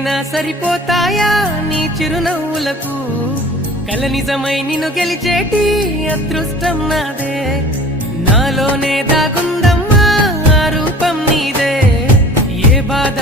జన్మలైనా సరిపోతాయా నీ చిరునవ్వులకు కల నిజమై నిన్ను గెలిచేటి అదృష్టం నాదే నాలోనే దాగుందమ్మా ఆ రూపం నీదే ఏ బాధ